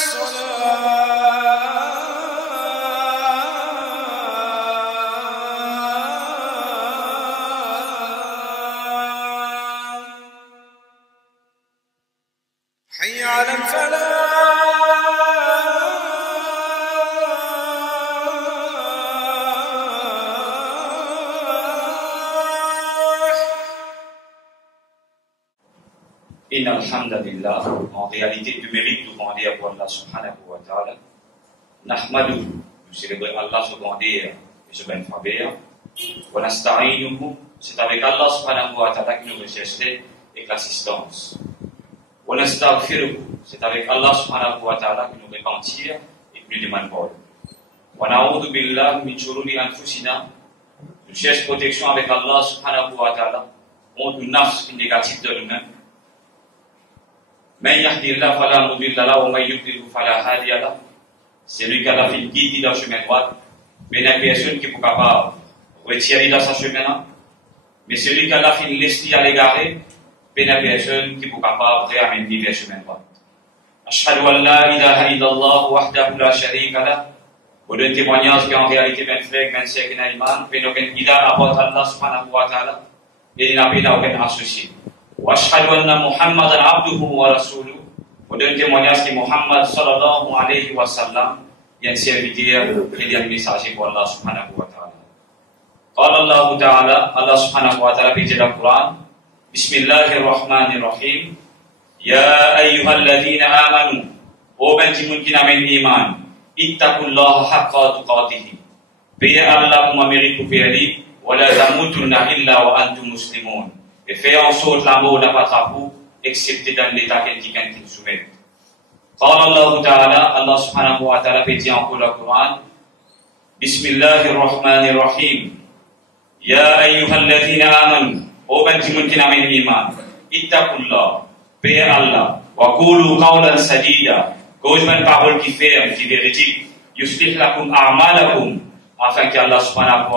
حي على الفلاح. إن الحمد لله en réalité du mérite de grandir pour Allah subhanahu wa ta'ala. نحمده nous célébrer Allah secondaire et se ben faveur. ونستعينه c'est avec Allah subhanahu wa ta'ala que nous recherchons et l'assistance. ونستغفره c'est avec Allah subhanahu wa ta'ala que nous repentir et que nous demandons. ونعوذ بالله من شرور أنفسنا nous cherchons protection avec Allah subhanahu wa ta'ala contre une nafs négative de nous-mêmes. من يهدي الله فلا مضل له ومن يضلل فلا هادي له. C'est lui qui a fait guider dans le chemin droit. Mais il y a personne qui est capable de retirer dans ce chemin-là. Mais celui qui a fait laisser à l'égarer, il y a personne qui est capable de ramener vers le chemin droit. أشهد أن لا إله إلا الله وحده لا شريك له. Pour donner témoignage qu'en réalité, ben frère, ben sœur, ben iman, ben aucun guide à part Allah subhanahu wa ta'ala, et il n'a pas aucun associé. وأشهد أن محمدا عبده ورسوله. Pour donner témoignage que Muhammad sallallahu alayhi wa sallam est un serviteur et un messager pour Allah subhanahu wa ta'ala. قال الله تعالى الله سبحانه وتعالى في القرآن بسم الله الرحمن الرحيم يا أيها الذين آمنوا وبنتي ممكن من إيمان اتقوا الله حق تقاته بيا الله ما مérite فيري ولا تموتن إلا وأنتم مسلمون. Et faire en sorte l'amour n'a pas tabou, excepté dans l'état quelqu'un qui nous soumet. قال الله تعالى الله سبحانه وتعالى في القرآن بسم الله الرحمن الرحيم يا أيها الذين آمنوا وبنتي ممكن من إيمان اتقوا الله بيا الله وقولوا قولا سديدا. Cause une parole qui ferme, qui véridique. يصلح لكم أعمالكم afin qu'Allah subhanahu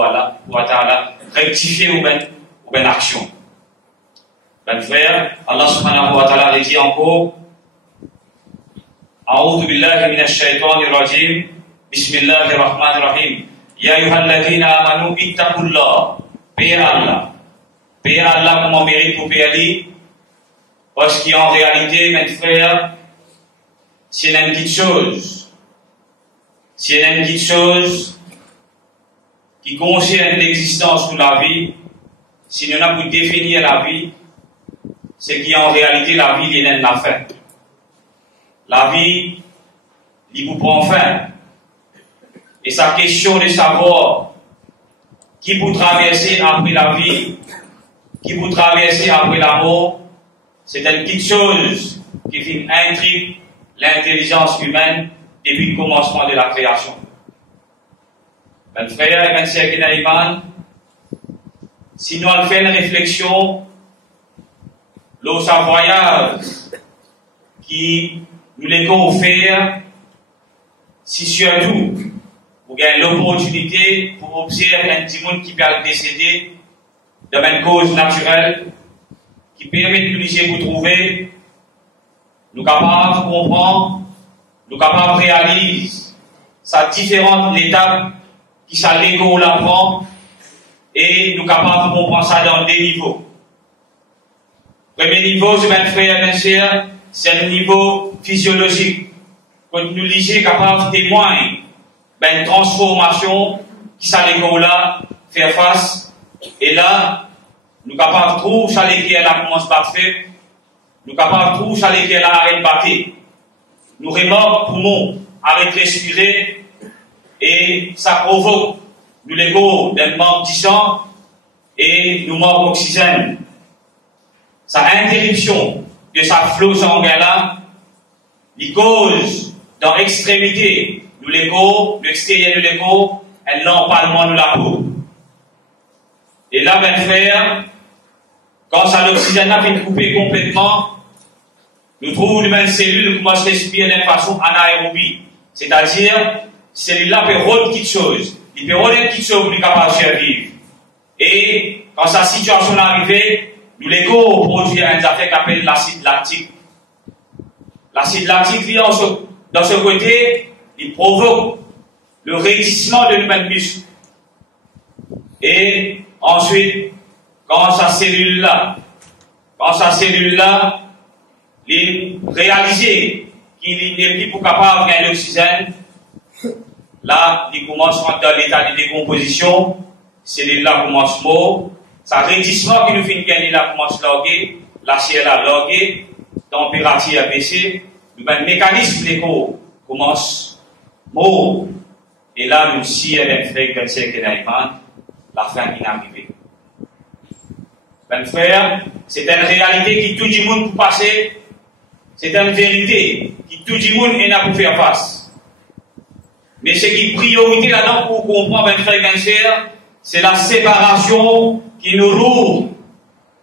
wa ta'ala rectifie ou ben action. Ben frère, Allah subhanahu wa ta'ala dit encore أعوذ بالله من الشيطان الرجيم بسم الله الرحمن الرحيم يا أيها الذين آمنوا اتقوا الله. Paix Allah comme on mérite pour payer, parce qu'en réalité, mes frères, c'est une petite chose. C'est une petite chose qui concerne l'existence de la vie. Si nous avons pu définir la vie, c'est qu'en réalité, la vie, il est la fin. La vie, il vous prend fin. Et sa question de savoir qui vous traverser après la vie, qui vous traverser après la mort, c'est une petite chose qui fait intrigue l'intelligence humaine depuis le commencement de la création. Mes frères et mes sœurs qui n'ont si nous allons faire une réflexion, le voyage qui nous les offert, si surtout vous avez l'opportunité pour observer un petit monde qui peut décéder de une cause naturelle, qui permet de nous trouver, nous capables de comprendre, nous capables de réaliser sa différentes étapes qui sont l'ego l'apprend et nous capables de comprendre ça dans des niveaux. Premier niveau, c'est mes frères et mes sœurs, c'est le niveau physiologique. Quand nous lisons capables de témoigner d'une transformation qui ça l'ego là faire face et là nous capables de trouver ça l'équipe là commence par faire, nous capables de trouver ça l'équipe là arrête de battre, nous remords poumons arrête de respirer et ça provoque nous l'ego d'un manque de sang et nous manque d'oxygène. Sa interruption de sa flot sanguin là, les causes dans l'extrémité de l'ego, l'extérieur de l'ego, elle l'empalement de la peau. Et là, ben frère, quand ça l'oxygène a été coupé complètement, nous trouvons une cellule qui commence à respirer d'une façon anaérobie. C'est-à-dire, cellule-là peut rôder quelque chose. Il peut rôder quelque chose pour être capable de survivre. Et quand sa situation est arrivée, nous l'ego produit un affaire qu'on appelle l'acide lactique. L'acide lactique vient dans ce côté, il provoque le raidissement de l'humain muscle. Et ensuite, quand sa cellule-là, il réalise qu'il n'est plus capable de gagner l'oxygène, là, il commence à rentrer dans l'état de décomposition, cellule-là commence à mort, sa raidissement qui nous fait gagner là commence à loguer, la chair a logué, température a baissé, le mécanisme d'écho commence à mort. Et là, nous, si elle est frère, comme c'est qu'elle a la fin qui est arrivée. Ben frère, c'est une réalité qui tout le monde peut passer, c'est une vérité qui tout le monde est là pour faire face. Mais ce qui est priorité là-dedans pour comprendre, ben frère, ben frère, c'est la séparation qui nous roule,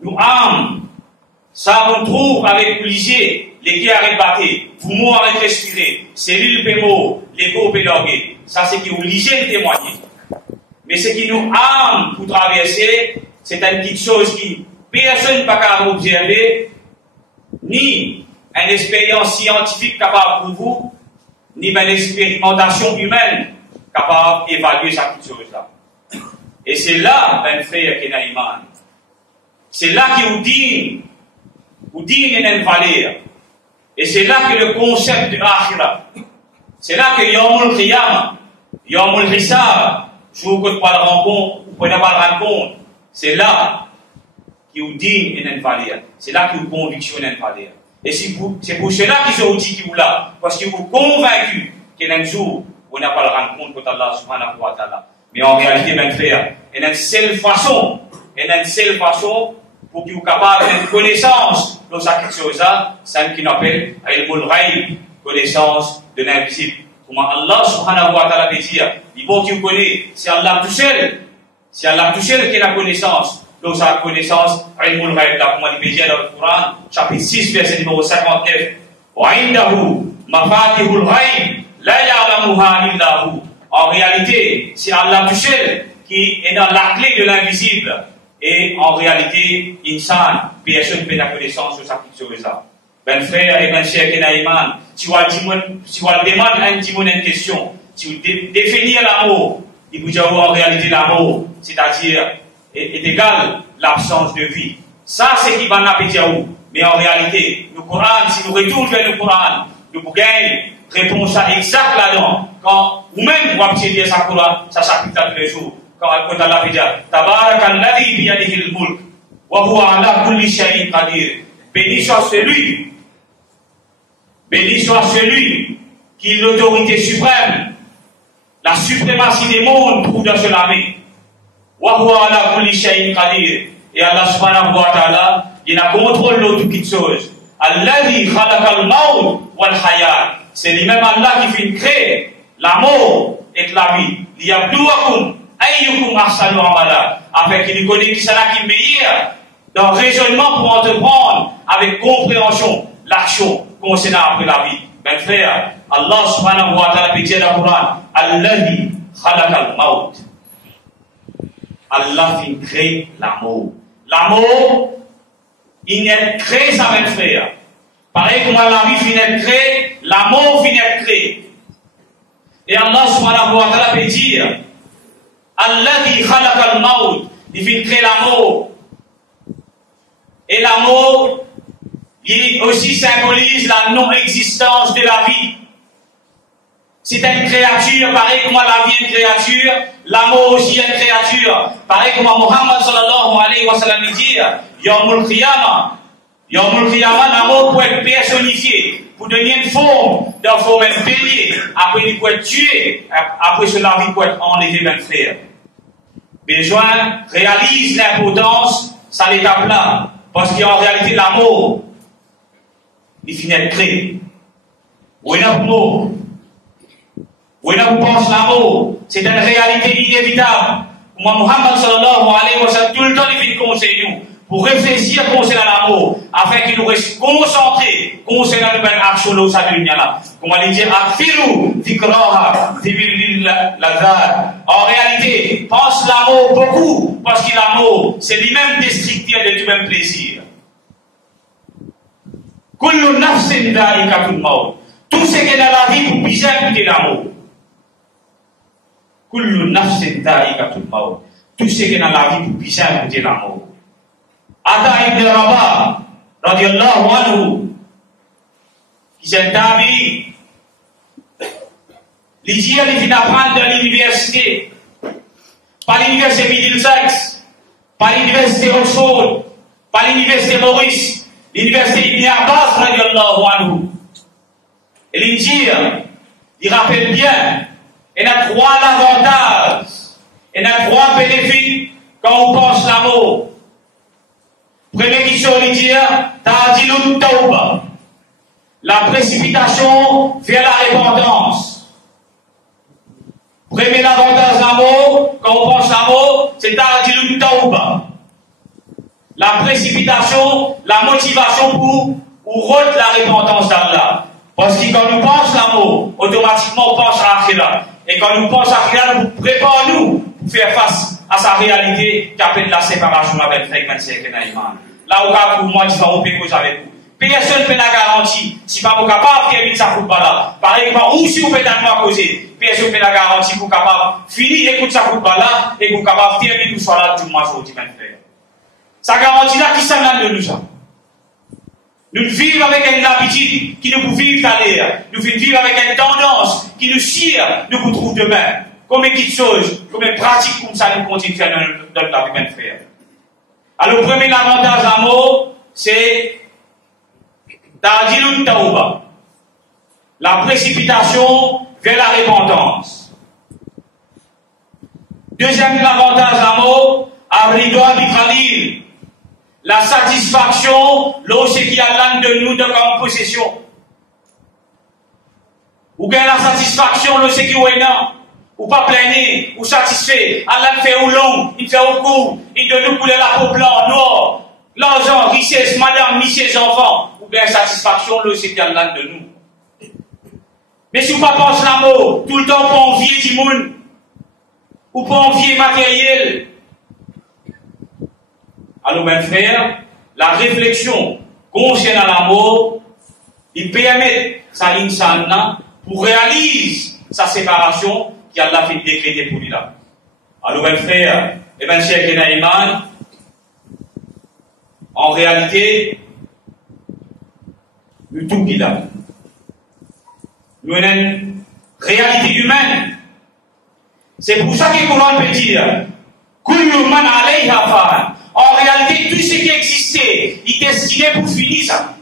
nous âme. Ça, on trouve avec l'IG, les qui arrêtent de battre, poumons arrêtent de respirer, cellules pémo, les corps pédorgués. Ça, c'est qui vous l'IG de témoigner. Mais ce qui nous âme pour traverser, c'est une petite chose qui personne n'est pas capable d'observer, ni une expérience scientifique capable pour vous, ni une expérimentation humaine capable d'évaluer cette petite chose-là. Et c'est là, ben frère, qu'il y a une image. C'est là qu'il vous dit une valeur. Et c'est là que le concept de l'Akhira, c'est là que Yawmul Qiyamah, Yawmul Hisab, jour que vous ne pouvez pas le rendre compte, c'est là qu'il vous dit une valeur. C'est là que vous conviction une valeur. Et c'est pour cela qu'ils ont dit qu'il vous là, parce que vous convaincu qu'il y a un jour où on n'a pas le rendre compte pour Allah subhanahu wa ta'ala. Mais en réalité, mes frères, il y a une seule façon pour que vous soyez capable d'une connaissance de cette chose-là, c'est ce qu'on appelle Ilmul Ghaib, connaissance de l'invisible. Comment Allah subhanahu wa ta'ala peut dire, il faut que vous connaissez, c'est Allah tout seul qui a la connaissance, donc sa connaissance, Ilmul Ghaib, là, comment il peut dire dans le Coran, chapitre 6, verset numéro 59, Wa indahu mafatihul ghaib, la ya'lamuha illa hu. En réalité, c'est Allah tout seul qui est dans la clé de l'invisible. Et en réalité, insan, personne ne peut la connaissance de cette chose-là. Ben frère et ben cher Kenaïman, si vous demandez à un timon une question, si vous définissez l'amour, il vous dit en réalité l'amour, c'est-à-dire est égal l'absence de vie. Ça, c'est qui va nous dire où. Mais en réalité, le Coran, si nous retournons vers le Coran, nous pouvons gagner réponse exacte là-dedans. Quand vous-même vous avez dire ça Coran, ça s'applique tous les jours. Quand Allah dit Tabarakalladhi biyadihi al-mulk wa huwa ala kulli shay'in qadir. Béni soit celui qui est l'autorité suprême, la suprématie des mondes trouve dans cela main. Wa huwa ala kulli shay'in qadir. Et Allah subhanahu wa ta'ala, il a contrôle de toutes les choses. Alladhi khalaqal maut wal hayat. C'est lui-même Allah qui fait créer la mort et la vie. Liyabluwakum ayyukum ahsanu amala. Afin qu'il connaisse qui sera qui est meilleur dans le raisonnement pour entreprendre avec compréhension l'action concernant après la vie. Mes frères, Allah subhanahu wa ta'ala peut dire dans le Coran, Alladhi khalaqal maut. Allah fait créer la mort. La mort, il n'est créé ça, mes frères. Pareil comme la vie finit de créer, la mort finit de créer. Et Allah subhanahu wa ta'ala peut dire, Alladhi khalaqal maut, il vient créer la mort. Et la mort, il aussi symbolise la non-existence de la vie. C'est une créature, pareil comme la vie est une créature, la mort aussi est une créature. Pareil comme Muhammad sallallahu alayhi wa sallam dit, Yawmul Qiyamah, la mort peut être personnifiée, pour donner une forme, d'un forme un bélier. Après, il peut être tué, après cela, il peut être enlevé, mes frères. Besoin réalise l'importance, ça l'étape là. Parce qu'en réalité, la mort, il finit de créer. Où est la mort? Où est la pense la mort? C'est une réalité inévitable. Moi, Muhammad sallallahu alayhi wa sallam, tout le temps, il fait conseil nous, pour réfléchir concernant la mort, afin qu'il nous reste concentré concernant une action de sa lumière là. Comment il dit, Akfiru, Fikraha, Fibilil Lazar. En réalité, pense la mort beaucoup, parce que la mort, c'est lui-même destructeur de tout même plaisir. Kullu nafsin dha'iqatul maut. Tout ce qui est dans la vie pour bien goûter l'amour. Kullu nafsin dha'iqatul maut. Tout ce qui est dans la vie pour bien goûter l'amour. Ata ibn Rabah, radiyallahu anhu, qui est un tabi, il dit qu'il vient apprendre dans l'université, pas l'université Middlesex, pas l'université Oxford, pas l'université Maurice, l'université Ibn Abbas, radiyallahu anhu. Et il dit, il rappelle bien, il y a 3 avantages, il y a 3 bénéfices quand on pense l'amour. Première question, il dit, ta'dilut tawba, la précipitation vers la repentance. Premier avantage d'amour, quand on pense l'amour, c'est ta'dilut tawba. La précipitation, la motivation pour rôle la repentance d'Allah. Parce que quand nous pensons l'amour, automatiquement on pense à l'Akhira. Et quand nous pensons à l'Akhira, nous préparons-nous pour faire face à sa réalité qui appelle la séparation avec fréquence et Kenaïman. Là où pour moi, je vais romper cause avec vous. Personne ne peut la garantie. Si pas vous capable de faire ça football là. Par exemple, ou si vous pouvez à causer, personne ne peut la garantie que vous capable de finir écoute ça football là et que vous capable de terminer tout ça là tout le mois aujourd'hui, frère. Ça garantit là qui s'en de nous ça. Nous vivons avec une habitude qui nous vivre à l'air. Nous vivons avec une tendance qui nous tire, nous vous trouve demain. Combien de choses, combien de pratiques comme ça nous continuons de faire dans la vie, mes frères. Alors, le premier avantage d'amour, c'est ta'dilut tawba, la précipitation vers la repentance. Deuxième avantage d'amour, abridoa bi khalil, la satisfaction lorsqu'il y a l'un de nous de comme possession. Ou bien la satisfaction lorsqu'il y a non, ou pas plaigner, ou satisfait. Allah fait au long, il fait au court, il donne nous couler la peau blanc, noir, l'argent, richesse, madame, monsieur, enfants. Ou bien satisfaction lorsqu'il y a l'un de nous. Mais si vous pas pensez l'amour, tout le temps pour envier du monde, ou pour envier matériel. Alors, mes frères, la réflexion concernant l'amour, il permet à l'insan pour réaliser sa séparation qui Allah fait décréter pour lui là. Alors, mes frères, et bien, Cheikh Kenaïman, en réalité, nous tout dit là. Nous avons une réalité humaine. C'est pour ça que le Coran peut dire, Kullu man alayha fan. En réalité, tout ce qui existait, il est destiné pour finir ça.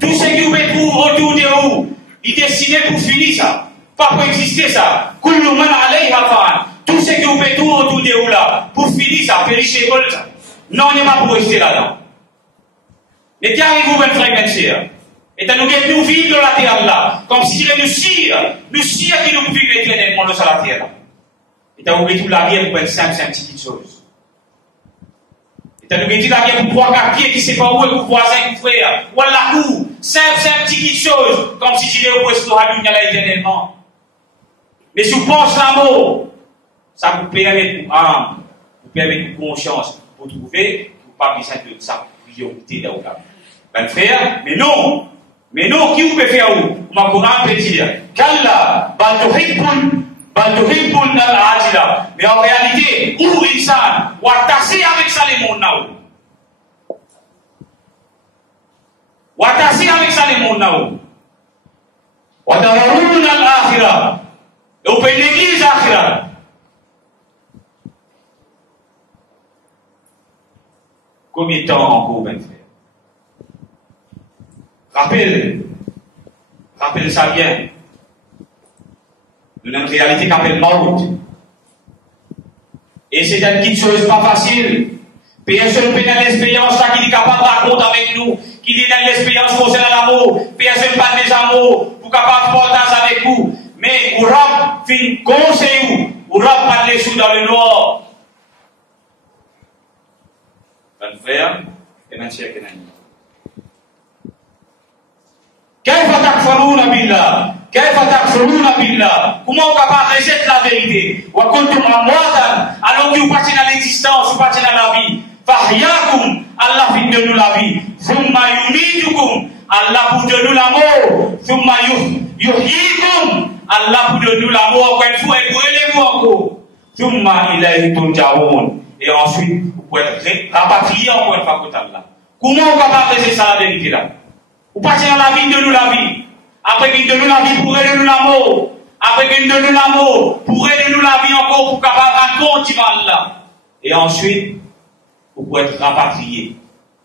Tout ce qui vous trouve autour de vous, il est destiné pour finir ça. Pas pour exister ça. Kullu man alayha fan. Tout ce qui vous trouve autour de vous là, pour finir ça, périsser comme ça. Non, on n'est pas pour rester là-dedans. Mais qu'arrive-vous, mes frères, mes sœurs? Et nous vivons dans la terre là, comme si nous sire qui nous vivent éternellement dans la terre là. Et vous mettez la vie pour être simple, c'est une petite chose. Et nous mettez la vie pour 3-4 pieds qui ne sait pas où est pour voisin, pour frère, ou à la cour, simple, c'est une petite chose, comme si tu es au poste de la là éternellement. Mais si vous pensez l'amour, ça vous permet de âme, vous permet de conscience, pour trouver, vous pas besoin de sa priorité dans le cas. Ben frère, mais non, qui vous peut faire où? Ma Coran peut dire, Kalla, mais en réalité, où l'insan, ou attaché avec ça les mondes là. Ou attaché avec ça les mondes là. Ou attaché l'akhira. Et on peut l'église l'akhira. Combien de temps encore, ben frère? Rappelle ça bien. Nous avons une réalité qui s'appelle Maout. Et c'est une petite chose pas facile. Personne n'a l'expérience qui est capable de raconter avec nous, qui est dans l'expérience concernant l'amour. Personne n'a pas des amours pour capable de partager avec vous. Mais vous fin conseil vous parlez sous dans le noir. Mon frère, et mon cher Kenaïman. كيف تكفرون بالله كيف تكفرون بالله comment on capable rejeter la vérité wa kuntum amwatan alors que vous partez dans l'existence vous partez dans la vie fahyakum Allah fait de nous la vie thumma yumitukum Allah pour de nous la mort Thumma yuhyikum. Allah pour donner l'amour encore une fois et pour les encore. Thumma ilayhi turja'un. Et ensuite, vous pouvez être rapatrié encore une fois côté Allah. Comment on est capable de faire ça la vérité là? Vous passez dans la vie de nous la vie. Après qu'il donne nous la vie pour aider nous l'amour. Après qu'il donne nous l'amour pour aider nous la vie encore pour capable raconter Allah. Et ensuite, vous pouvez être rapatrié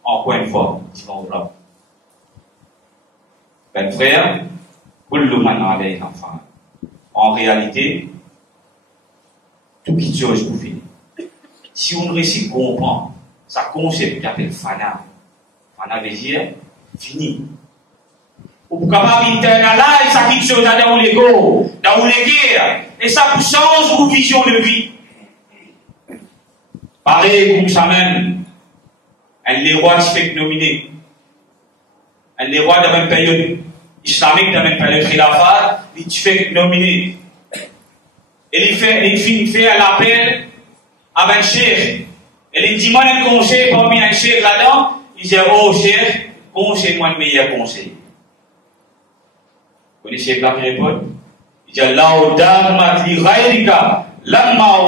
encore une fois devant Allah. Ben frère, en réalité, tout qui chose vous fait. Si on réussit à comprendre, ça concept qui appelle fana. Fana veut dire fini. Ou capable d'internaliser ça quelque chose dans l'ego, dans les guerres, et ça vous change vos visions de vie. Pareil comme ça même, les rois qui fait nominer, les rois de la même période islamique, de la même période khilafat, ils fait nominer. Et il fait l'appel à un cheikh. Et il dit, moi, un conseil parmi un cheikh là-dedans, il dit, oh cheikh, conseille-moi le meilleur conseil. Vous connaissez pas qui répond? Il dit, Laudam li ghayrika, lamma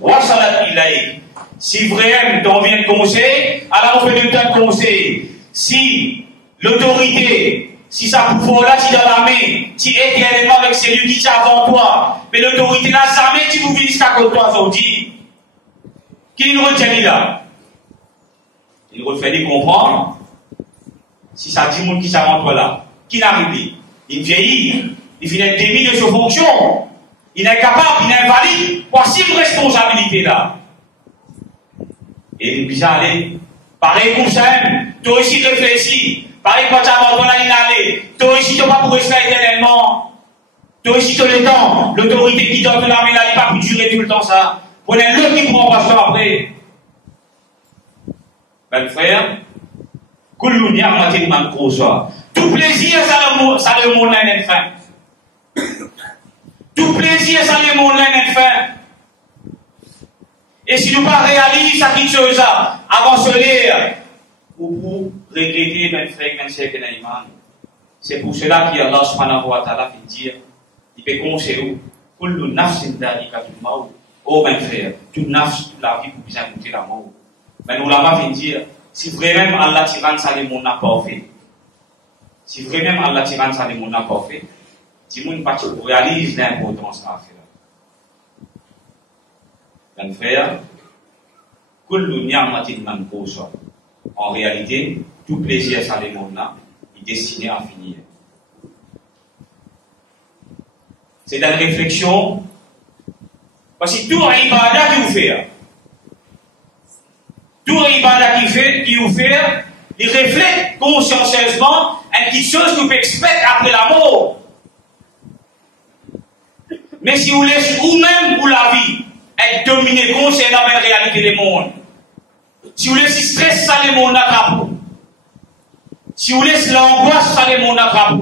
wasalat ilayk. Si vraiment t'en viens de conseil, alors on fait de conseil. Si l'autorité, si ça pouvoir là, tu dans la main, tu es éternellement avec celui qui est avant toi, mais l'autorité là, jamais tu vous vis jusqu'à côté toi, aujourd'hui. Qui nous retient là? Il refait comprendre. Si ça dit monde qui est avant toi là, qui n'arrive? Il vieillit, il finit démis de ses fonctions, il est incapable, il est invalide. Voici une responsabilité là. Et puis ça allait, pareil comme ça, toi aussi réfléchis, pareil quand tu as abandonné là, il allait, toi aussi tu n'as pas pour rester éternellement, toi aussi tu as le temps, l'autorité qui donne la main là, il n'a pas pu durer tout le temps ça. Prenez l'autre qui prend pasteur après. Ben frère, tout plaisir, ça le monde là n'est fin. Tout plaisir, ça le monde là n'est fin. Et si nous pas réalisons ça quelque chose avant ce lire, ou pour regretter mes frères, mes sœurs, c'est pour cela que Allah subhanahu wa ta'ala fait dire, il peut conseiller, kullu nafsin da'ikatul maut. Oh mes frères, toute nafs, toute la vie pour bien goûter la mort. Mais nous l'avons fait dire, si vraiment Allah t'y ça le monde n'a pas fait. Si vraiment Allah t'y ça le monde n'a pas fait, dis-moi pas que tu réalises l'importance de la faire. Mes frères, en réalité, tout plaisir sur le monde là est destiné à finir. C'est une réflexion, parce que tout ibadah qui vous fait, qui vous fait, il reflète consciencieusement une petite chose que vous pouvez expecter après la mort. Mais si vous laissez vous-même pour la vie, être dominé concernant la réalité du monde. Si vous laissez stress, ça le monde attrape. Si vous laissez l'angoisse, ça le monde attrape.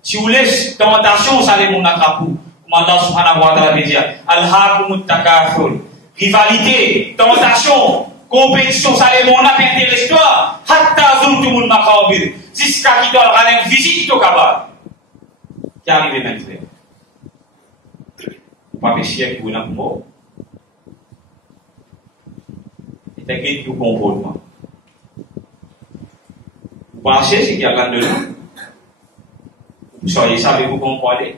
Si vous laissez tentation, ça le monde attrape. Comme Allah subhanahu wa ta'ala dit, Al-Hakumut Takaful. Rivalité, tentation, compétition, ça le monde intéresse toi. Hatta Zultumul Makawbir. Jusqu'à qui doit rendre visite au Kaaba. Qui arrive maintenant? Pas pécher avec vous dans le mot. C'est un tout comportement. Vous pensez ce qu'il y a là-dedans? Vous soyez savez-vous comment parler?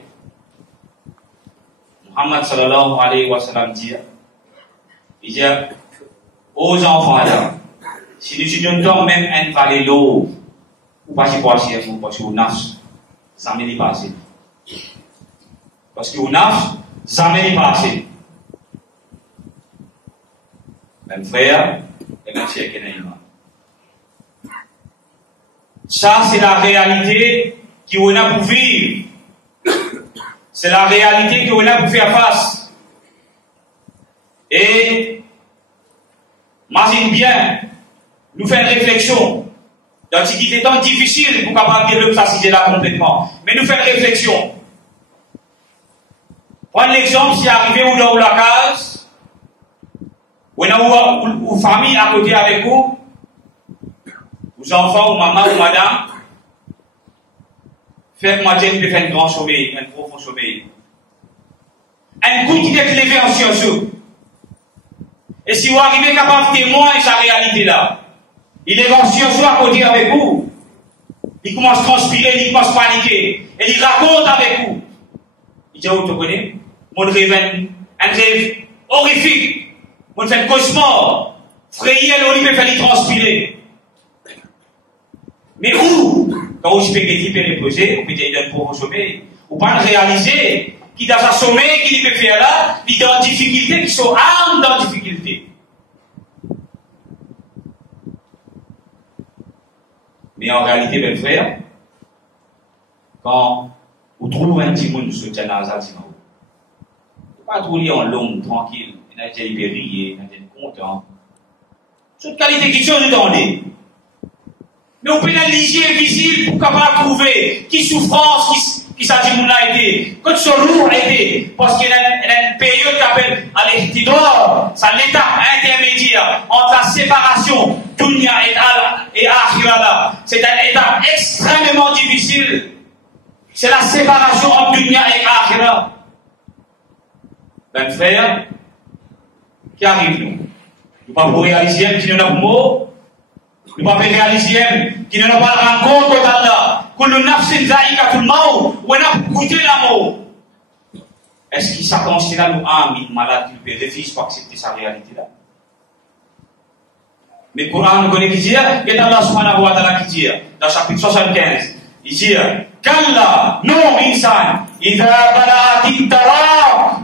Muhammad sallallahu alayhi wa sallam dit, il dit aux enfants là, si nous étudions même un valet l'eau, ou pas si passer, ou pas si on a, ça m'est pas passé. Parce que on a, jamais passé. Mes frères et mes sœurs qui n'aiment. Ça, c'est la réalité qu'on a pour vivre. C'est la réalité qu'on a pour faire face. Et, imagine bien, nous faisons une réflexion. L'Antiquité est tant difficile pour capable de développer ça si c'est là complètement. Mais nous faisons une réflexion. Prenez l'exemple, si arrivé ou dans la case, ou une famille à côté avec vous, aux enfants, ou maman, ou madame, Faire matin, peut faire un grand sommeil, un profond sommeil. Un coup qui est levé en science. Et si vous arrivez capable de témoigner sa réalité là, il est en science à côté avec vous. Il commence à transpirer, il commence à paniquer. Et il raconte avec vous. Il dit, vous te connaissez? Mon rêve, un rêve horrifique. Mon fait un cauchemar. Frayé, il peut faire transpirer. Mais où? Quand vous spaghetti peut reposer, vous peut dire, il donne pour sommeil. Ou pas le réaliser, qui dans un sommeil, qu'il peut faire là, il est en difficulté, qui sont armes dans la difficulté. Mais en réalité, mes frères, quand vous trouvez un petit monde sur le janaza, vous ne pas trouver en long, tranquille, il y a des libérés, il y a des contents. C'est une qualité qui change dans les. Mais on pénaliser visible pour capable trouver qui souffrance, qui ça dit a été, que ce lourd a été, parce qu'il y a une période qui appelle à l'équilibre, c'est l'étape intermédiaire entre la séparation dunya et akhirah. C'est une étape extrêmement difficile. C'est la séparation entre dunya et akhirah. Ben frère, qui arrive nous? Nous ne pouvons pas réaliser qui nous a pour mot. Nous ne pouvons pas réaliser qui ne n'a pas la rencontre d'Allah. Que le nafsin zaïkatul maut, ou on a goûté la mort. Est-ce qu'il s'accroche là, nous, une malade qui peut refuse pour accepter sa réalité là? Mais le Coran nous connaît qui dit, et Allah subhanahu wa ta'ala qui dit, dans le chapitre 75, il dit, Kalla, non, insan, idha bala'ati tarak.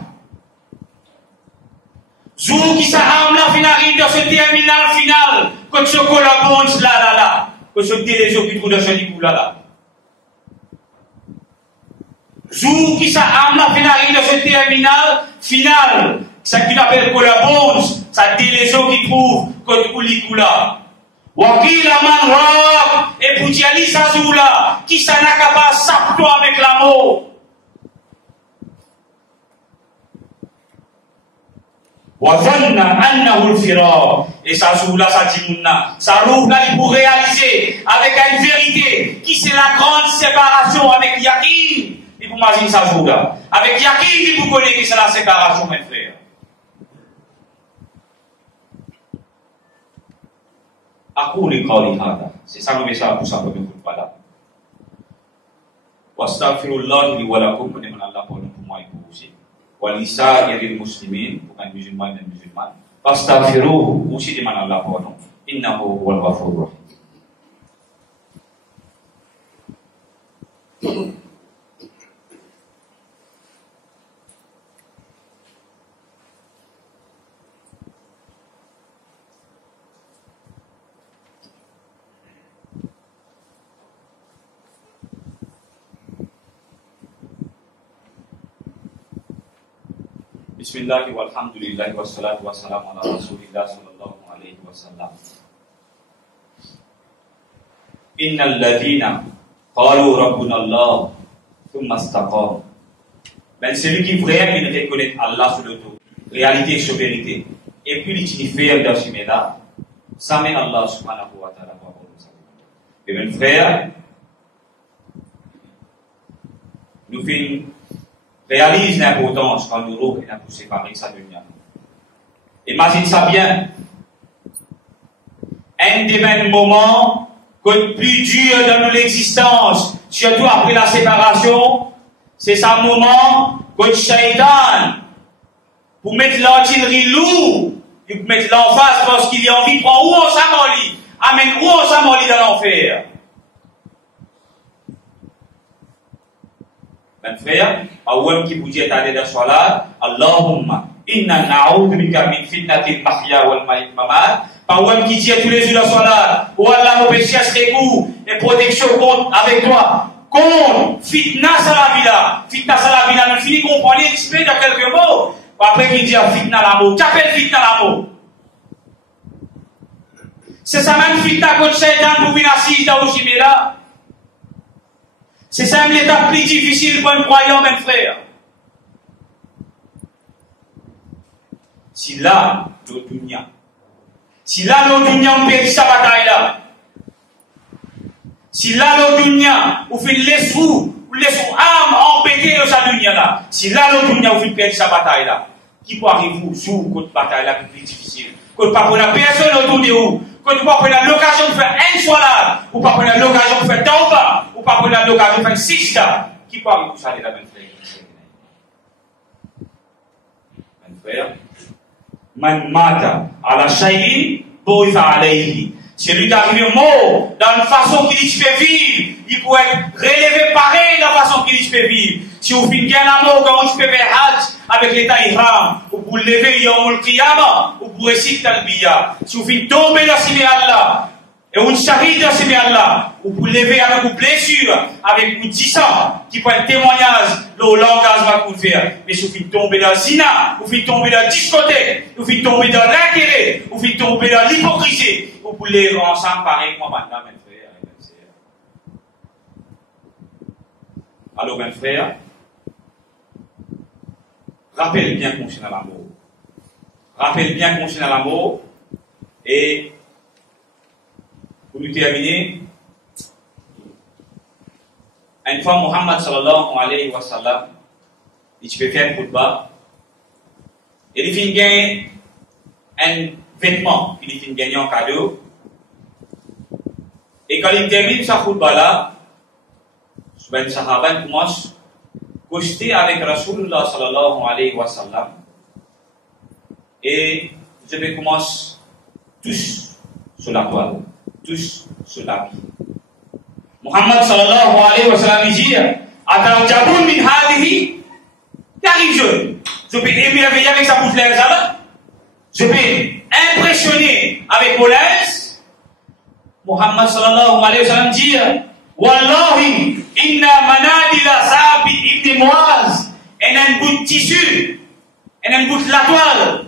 Zou qui s'arrame la finale dans ce terminal final, que ce collabonne là, que ce téléso qui trouve dans ce livre là. Zou qui s'arrame la finale dans ce terminal final, ça qui l'appelle collabonne, ça téléso qui trouve que ce livre là. Wakil aman rab, et pour dire ça zou là, qui s'en a capable s'aptoie avec l'amour. Et ça joue là, ça dit mouna. Ça roule là, il pour réaliser avec une vérité qui c'est la grande séparation avec Yakin. Il faut imaginer ça joue là. Avec Yakin, il faut connaître que c'est la séparation, mes frères. C'est ça le message pour ça que nous ne pas là. Wastaghfirullah li wa lakum, pour Allah pour moi et pour vous aussi. Walisa yadil muslimin, bukan musulman dan musulman. Fastaghfiruhu, usi di mana Allah pono. Innahu huwal ghafurur rahim. Bismillah walhamdulillah wassalatu wassalamu ala rasulillah sallallahu alaihi wasallam. Innal ladhina qalu rabbuna Allah thumma istaqamu. Ben celui qui vraiment il reconnaît Allah sur le tout, réalité et sur vérité, et puis il dit faire dans ce là, ça met Allah subhanahu wa ta'ala pour nous. Et mes frères, nous finissons réalise l'importance quand nous roux et nous séparer sa dunya. Imagine ça bien. Un des moments que plus dur dans l'existence, surtout après la séparation, c'est ce moment que le shaitan, pour mettre l'artillerie lourde, pour mettre l'emphase parce qu'il a envie de prendre où on s'amollit, amène où on s'amollit dans l'enfer. Mes frères, awam qui vous dit d'aller dans la salat, Allahumma, inna na'udhu bika min fitnatil mahya wal mamat. Awam qui dit tous les jours dans la salat, oh Allah, mon péché serait coup et protection contre avec toi. Contre fitna salavila. Fitna salavila, nous finissons comprendre l'expliquer dans quelques mots. Après qu'il dit fitna l'amour. Qu'appelle fitna l'amour? C'est ça même fitna contre Shaitan pour venir assis dans le chimera. C'est ça l'étape plus difficile pour un croyant, mes frères. Si là, le dunya, on perd sa bataille là. Si là, le dunya, on fait les sous, là, si là, l'autre, vous avez perdre sa bataille là, qui peut arriver vous, jour, contre bataille là, plus difficile. Que vous ne prenez personne autour de vous, que vous ne prenez l'occasion de faire un soir là, ou pas prenez l'occasion de faire tauba, ou pas prenez l'occasion de faire six là, qui peut arriver vous, ça, de la même frère. Mon frère, man mata ala shay'in boitha alayhi. Celui qui arrive mort dans la façon qu'il fait vivre, il peut être relevé pareil dans la façon qu'il fait vivre. Si vous finissez un amour quand vous faites hajj avec l'état ihram, vous pouvez lever yawmul qiyamah, vous pouvez réciter talbiya. Si vous finissez tomber dans ce Allah, et vous shahid dans ce Allah, vous pouvez lever avec vos blessures, avec vos 10 ans, qui peut être témoignage, le langage va vous faire. Mais si vous finissez tomber dans le zina, vous finissez tomber dans la discothèque, vous finissez tomber dans l'intérêt, vous finissez tomber dans l'hypocrisie, vous pouvez les ensemble pareil, moi maintenant, mes frères et mes sœurs. Alors, mes frères, rappelle bien qu'on est dans l'amour. Rappelle bien qu'on est dans l'amour. Et, pour nous terminer, une fois Muhammad sallallahu alayhi wa sallam, il peut faire un khutbah, et il finit gagner un vêtement, il finit gagner un cadeau, et quand il termine sa khutbah là, ben sahaba commence à coster avec Rasulullah sallallahu alayhi wa sallam, et je vais commencer tous sur la toile, tous sur l'habit. Muhammad sallallahu alayhi wa sallam dit, Atarjabun min hadihi, t'arrives je peux émerveiller avec sa bouche là, je peux impressionner avec mon linge. Muhammad sallallahu alayhi wa sallam dit, Wallahi, inna manadila sabi ibn Muaz, en un bout de tissu, en un bout de la toile,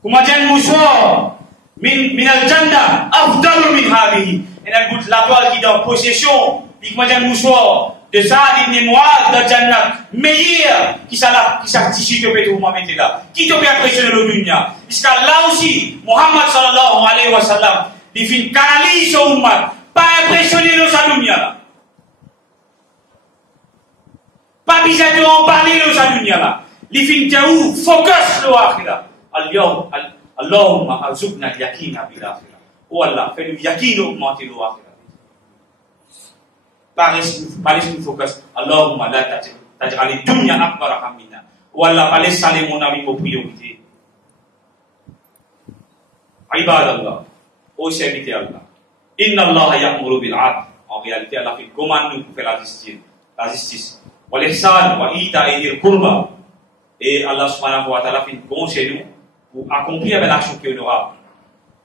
comment dire un mouchoir, min al-jannah, afdalu min hadihi, en un bout de la toile qui est en possession, comment dire un mouchoir, de Saad ibn Muaz, de Jannah, meilleur, qui ça tissu que peut vous mettre là, qui te peut impressionner le dunya. Puisque là aussi, Muhammad sallallahu alayhi wa sallam, il fait une canalise sur Ummah, pas impressionner le dunya là. Pas besoin de en parler le dunya là. Il fait une où focus le akhira. Allahumma azubna al-yaqina bil akhira. Oh Allah, fais le yaqin augmenter le akhira. Pas laisser focus. Allahumma la taj'al ad-dunya akbar hammina. Oh Allah, pas laisser aller mon ami pour priorité. Ibadallah. Ô serviteur Allah. Inna Allah ya'muru bil 'adl. En réalité, Allah fait commande nous pour faire la justice. Wa l'ihsan wa ita'i dhil qurba. Et Allah subhanahu wa ta'ala fait conseil nous pour accomplir avec l'action qui est honorable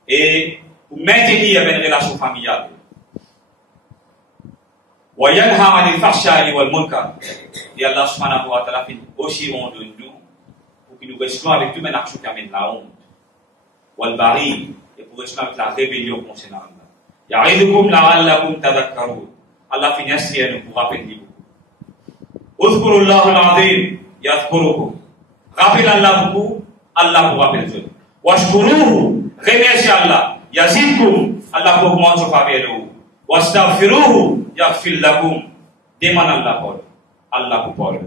et pour maintenir une relation familiale. Wa yanha 'anil fahsha'i wal munkar. Et Allah subhanahu wa ta'ala fait aussi honte de nous pour que nous restions avec toute une action qui amène la honte. Wal bari, et pour rester avec la rébellion concernant Allah. Ya'idukum la'allakum tadhakkarun. Allah finit instruire nous pour rappeler beaucoup. Uzkurullahu al-azim yadhkurukum. Rappelez Allah beaucoup, Allah vous rappelle vous. Washkuruhu, remerciez Allah. Yazidkum, Allah vous augmente sur faveur de vous. Wastaghfiruhu, yaghfir lakum. Demande Allah pour Allah vous parle.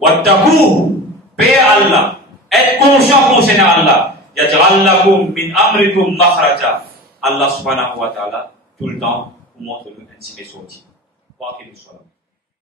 Wattaquhu, paix Allah. Être conscient concernant Allah. Yaj'al lakum min amrikum makhraja. Allah subhanahu wa ta'ala tout le temps vous montre une intime sortie. Wa aqimus salat.